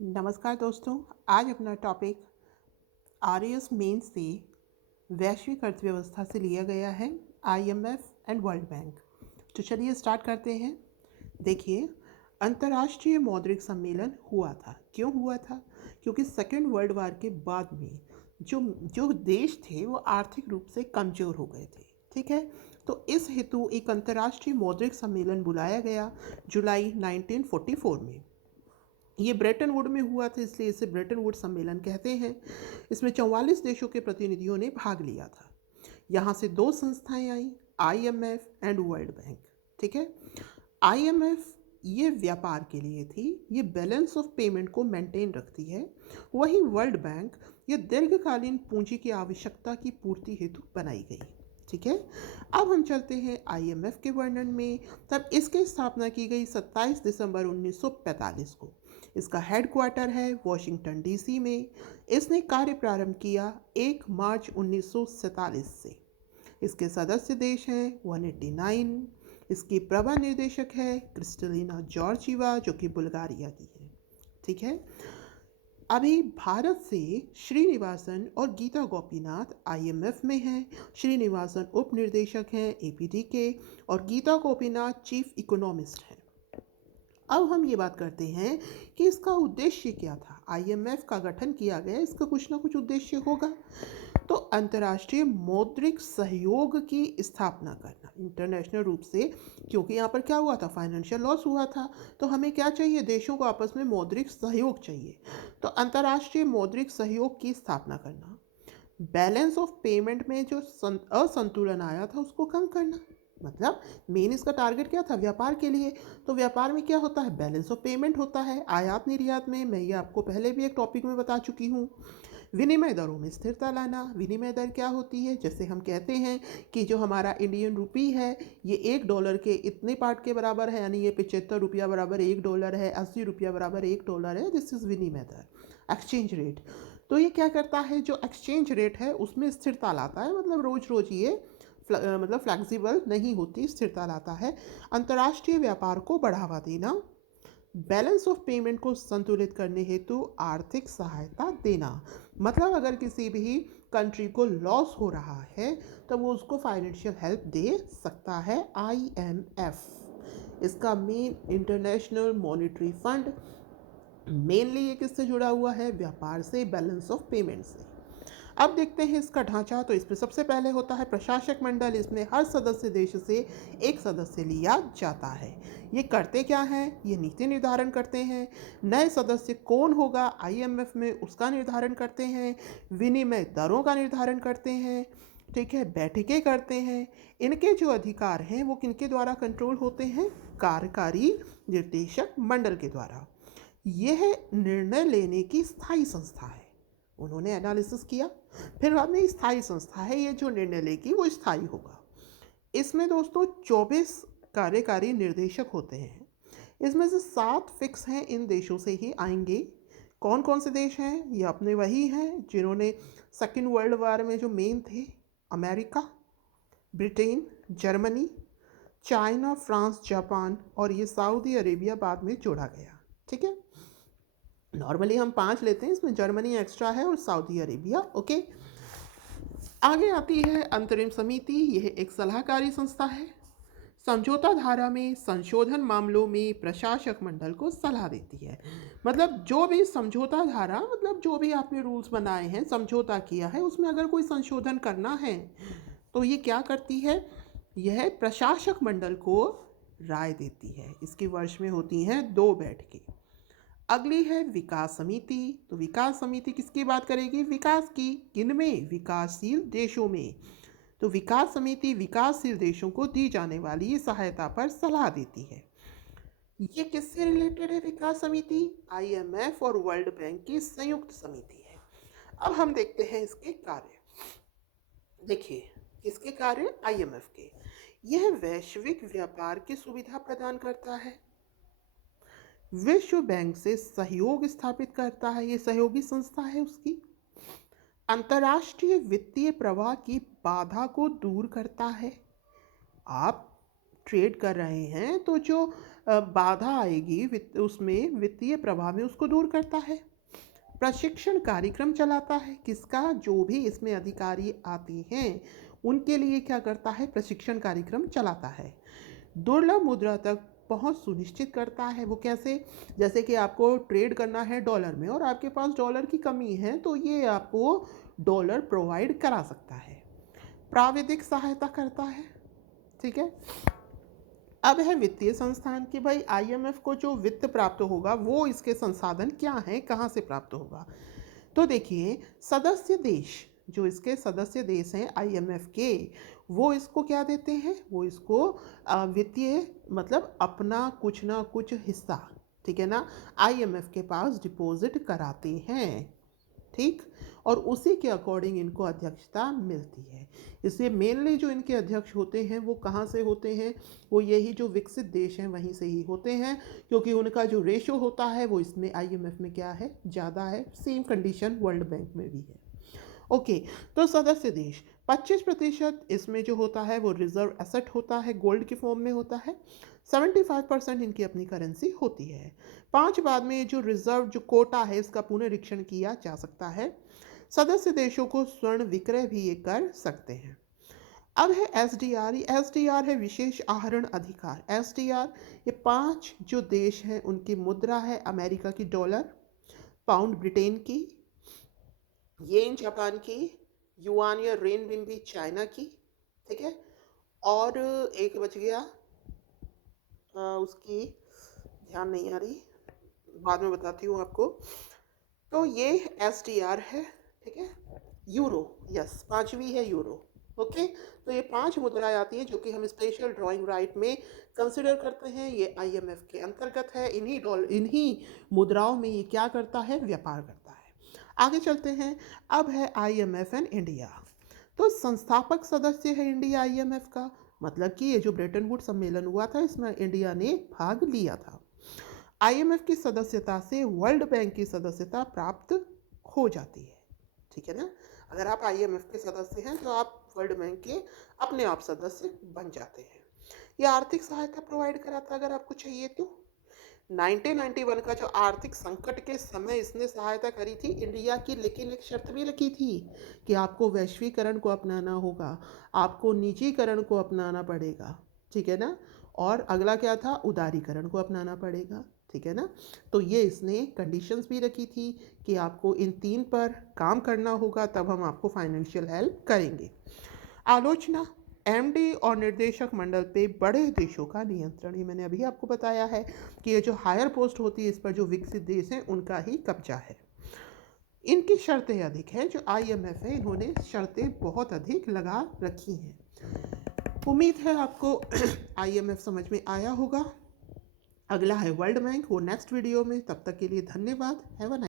नमस्कार दोस्तों। आज अपना टॉपिक आरएएस मेन से वैश्विक अर्थव्यवस्था से लिया गया है, आईएमएफ एंड वर्ल्ड बैंक। तो चलिए स्टार्ट करते हैं। देखिए, अंतर्राष्ट्रीय मौद्रिक सम्मेलन हुआ था। क्यों हुआ था? क्योंकि सेकेंड वर्ल्ड वार के बाद में जो जो देश थे वो आर्थिक रूप से कमज़ोर हो गए थे। ठीक है, तो इस हेतु एक अंतर्राष्ट्रीय मौद्रिक सम्मेलन बुलाया गया जुलाई 1944 में। ये ब्रेटन वुड में हुआ था, इसलिए इसे ब्रेटन वुड सम्मेलन कहते हैं। इसमें 44 देशों के प्रतिनिधियों ने भाग लिया था। यहाँ से दो संस्थाएं आई, आईएमएफ एंड वर्ल्ड बैंक। ठीक है, आईएमएफ ये व्यापार के लिए थी, ये बैलेंस ऑफ पेमेंट को मेंटेन रखती है। वहीं वर्ल्ड बैंक ये दीर्घकालीन पूंजी की आवश्यकता की पूर्ति हेतु बनाई गई। ठीक है, अब हम चलते हैं आईएमएफ के वर्णन में। तब इसकी स्थापना की गई 27 दिसंबर 1945 को। इसका हेडक्वार्टर है वॉशिंगटन डीसी में। इसने कार्य प्रारंभ किया 1 मार्च 1947 से। इसके सदस्य देश हैं 189। इसकी प्रबंध निदेशक है क्रिस्टलिना जॉर्जीवा, जो कि बुल्गारिया की है। ठीक है, अभी भारत से श्रीनिवासन और गीता गोपीनाथ आईएमएफ में हैं। श्रीनिवासन उप निर्देशक हैं एपीडी के, और गीता गोपीनाथ चीफ इकोनॉमिस्ट हैं। अब हम ये बात करते हैं कि इसका उद्देश्य क्या था। आईएमएफ का गठन किया गया, इसका कुछ ना कुछ उद्देश्य होगा। तो अंतर्राष्ट्रीय मौद्रिक सहयोग की स्थापना करना, इंटरनेशनल रूप से, क्योंकि यहाँ पर क्या हुआ था, फाइनेंशियल लॉस हुआ था। तो हमें क्या चाहिए, देशों को आपस में मौद्रिक सहयोग चाहिए। तो अंतर्राष्ट्रीय मौद्रिक सहयोग की स्थापना करना, बैलेंस ऑफ पेमेंट में जो असंतुलन आया था उसको कम करना। मतलब मेन इसका टारगेट क्या था, व्यापार के लिए। तो व्यापार में क्या होता है, बैलेंस ऑफ पेमेंट होता है। आयात निर्यात में मैं ये आपको पहले भी एक टॉपिक में बता चुकी हूँ। विनिमय दरों में स्थिरता लाना। विनिमय दर क्या होती है, जैसे हम कहते हैं कि जो हमारा इंडियन रुपी है ये $1 के इतने पार्ट के बराबर है, यानी ये 75 रुपया बराबर $1 है, 80 रुपया बराबर $1 है। दिस इज़ विनिमय दर, एक्सचेंज रेट। तो ये क्या करता है, जो एक्सचेंज रेट है उसमें स्थिरता लाता है। मतलब रोज रोज ये मतलब फ्लैक्सिबल नहीं होती, स्थिरता लाता है। अंतर्राष्ट्रीय व्यापार को बढ़ावा देना, बैलेंस ऑफ पेमेंट को संतुलित करने हेतु आर्थिक सहायता देना। मतलब अगर किसी भी कंट्री को लॉस हो रहा है तो वो उसको फाइनेंशियल हेल्प दे सकता है आईएमएफ। इसका main international monetary fund, mainly ये किससे जुड़ा हुआ है, व्यापार से, बैलेंस ऑफ पेमेंट से। अब देखते हैं इसका ढांचा। तो इसमें सबसे पहले होता है प्रशासक मंडल। इसमें हर सदस्य देश से एक सदस्य लिया जाता है। ये करते क्या हैं, ये नीति निर्धारण करते हैं। नए सदस्य कौन होगा आईएमएफ में उसका निर्धारण करते हैं। विनिमय दरों का निर्धारण करते हैं। ठीक है, बैठकें करते हैं। इनके जो अधिकार हैं वो किनके द्वारा कंट्रोल होते हैं, कार्यकारी निर्देशक मंडल के द्वारा। यह निर्णय लेने की स्थायी संस्था है। उन्होंने एनालिसिस किया, फिर बाद में स्थायी संस्था है, ये जो निर्णय लेगी वो स्थायी होगा। इसमें दोस्तों 24 कार्यकारी निर्देशक होते हैं। इसमें से 7 फिक्स हैं, इन देशों से ही आएंगे। कौन कौन से देश हैं, ये अपने वही हैं जिन्होंने सेकेंड वर्ल्ड वार में जो मेन थे, America, Britain, Germany, China, France, Japan, और ये सऊदी अरेबिया बाद में जोड़ा गया। ठीक है, नॉर्मली हम 5 लेते हैं, इसमें जर्मनी एक्स्ट्रा है और सऊदी अरेबिया। ओके, आगे आती है अंतरिम समिति। यह एक सलाहकारी संस्था है। समझौता धारा में संशोधन मामलों में प्रशासक मंडल को सलाह देती है। मतलब जो भी समझौता धारा, मतलब जो भी आपने रूल्स बनाए हैं, समझौता किया है, उसमें अगर कोई संशोधन करना है तो ये क्या करती है, यह प्रशासक मंडल को राय देती है। इसकी वर्ष में होती हैं 2 बैठकें। अगली है विकास समिति। तो विकास समिति किसकी बात करेगी, विकास की। किनमें, विकासशील देशों में। तो विकास समिति विकासशील देशों को दी जाने वाली सहायता पर सलाह देती है। ये किससे रिलेटेड है विकास समिति, आईएमएफ और वर्ल्ड बैंक की संयुक्त समिति है। अब हम देखते हैं इसके कार्य। देखिए, किसके कार्य, आईएमएफ के। यह वैश्विक व्यापार की सुविधा प्रदान करता है, विश्व बैंक से सहयोग स्थापित करता है, ये सहयोगी संस्था है उसकी। अंतर्राष्ट्रीय वित्तीय प्रवाह की बाधा को दूर करता है। आप ट्रेड कर रहे हैं तो जो बाधा आएगी उसमें वित्तीय प्रभाव में उसको दूर करता है। प्रशिक्षण कार्यक्रम चलाता है, किसका? जो भी इसमें अधिकारी आते हैं उनके लिए क्या करता है? प्रशिक्षण कार्यक्रम चलाता है। दुर्लभ मुद्रा तक पहुंच सुनिश्चित करता है। वो कैसे? जैसे कि आपको ट्रेड करना है डॉलर में और आपके पास डॉलर की कमी है, तो ये आपको डॉलर प्रोवाइड करा सकता है। प्राविधिक सहायता करता है। ठीक है। अब है वित्तीय संस्थान कि भाई आईएमएफ को जो वित्त प्राप्त होगा वो इसके संसाधन क्या हैं, कहाँ से प्राप्त होगा? तो देखिए, सदस्य देश, जो इसके सदस्य देश हैं आईएमएफ के, वो इसको क्या देते हैं? वो इसको वित्तीय मतलब अपना कुछ ना कुछ हिस्सा, ठीक है ना, आईएमएफ के पास डिपॉजिट कराते हैं। ठीक। और उसी के अकॉर्डिंग इनको अध्यक्षता मिलती है। इसलिए मेनली जो इनके अध्यक्ष होते हैं वो कहाँ से होते हैं? वो यही जो विकसित देश हैं वहीं से ही होते हैं, क्योंकि उनका जो रेशो होता है वो इसमें आईएमएफ में क्या है? ज़्यादा है। सेम कंडीशन वर्ल्ड बैंक में भी है। ओके। तो सदस्य देश 25% इसमें जो होता है वो रिजर्व एसेट होता है, गोल्ड की फॉर्म में होता है। 75% इनकी अपनी करेंसी होती है। 5 बाद में जो रिजर्व जो कोटा है इसका पुनरीक्षण किया जा सकता है। सदस्य देशों को स्वर्ण विक्रय भी ये कर सकते हैं। अब है एसडीआर। एसडीआर है विशेष आहरण अधिकार। एसडीआर ये 5 जो देश हैं उनकी मुद्रा है अमेरिका की डॉलर, पाउंड ब्रिटेन की, येन जापान की, युआन या रेनबिन्बी चाइना की, ठीक है, और एक बच गया उसकी ध्यान नहीं आ रही, बाद में बताती हूँ आपको। तो ये एसडीआर है, ठीक है। यूरो, यस, 5वीं है यूरो। ओके। तो ये 5 मुद्राएं आती हैं जो कि हम स्पेशल ड्राइंग राइट में कंसिडर करते हैं। ये आईएमएफ के अंतर्गत है। इन्हीं मुद्राओं में ये क्या करता है? व्यापार करता है। आगे चलते हैं। अब है आईएमएफ एंड इंडिया। तो संस्थापक सदस्य है इंडिया आईएमएफ का, मतलब कि ये जो ब्रेटन वुड सम्मेलन हुआ था इसमें इंडिया ने भाग लिया था। आईएमएफ की सदस्यता से वर्ल्ड बैंक की सदस्यता प्राप्त हो जाती है, ठीक है ना। अगर आप आईएमएफ के सदस्य हैं तो आप वर्ल्ड बैंक के अपने आप सदस्य बन जाते हैं। यह आर्थिक सहायता प्रोवाइड कराता अगर आपको चाहिए तो। 1991 का जो आर्थिक संकट के समय इसने सहायता करी थी इंडिया की, लेकिन एक शर्त भी रखी थी कि आपको वैश्वीकरण को अपनाना होगा, आपको निजीकरण को अपनाना पड़ेगा, ठीक है ना। और अगला क्या था? उदारीकरण को अपनाना पड़ेगा, ठीक है ना। तो ये इसने कंडीशंस भी रखी थी कि आपको इन 3 पर काम करना होगा, तब हम आपको फाइनेंशियल हेल्प करेंगे। आलोचना, एमडी और निर्देशक मंडल पे बड़े देशों का नियंत्रण। ये मैंने अभी आपको बताया है कि ये जो हायर पोस्ट होती है इस पर जो विकसित देश हैं उनका ही कब्जा है। इनकी शर्तें अधिक हैं। जो आईएमएफ है इन्होंने शर्तें बहुत अधिक लगा रखी हैं। उम्मीद है आपको आईएमएफ समझ में आया होगा। अगला है वर्ल्ड बैंक, वो नेक्स्ट वीडियो में। तब तक के लिए धन्यवाद। Have a nice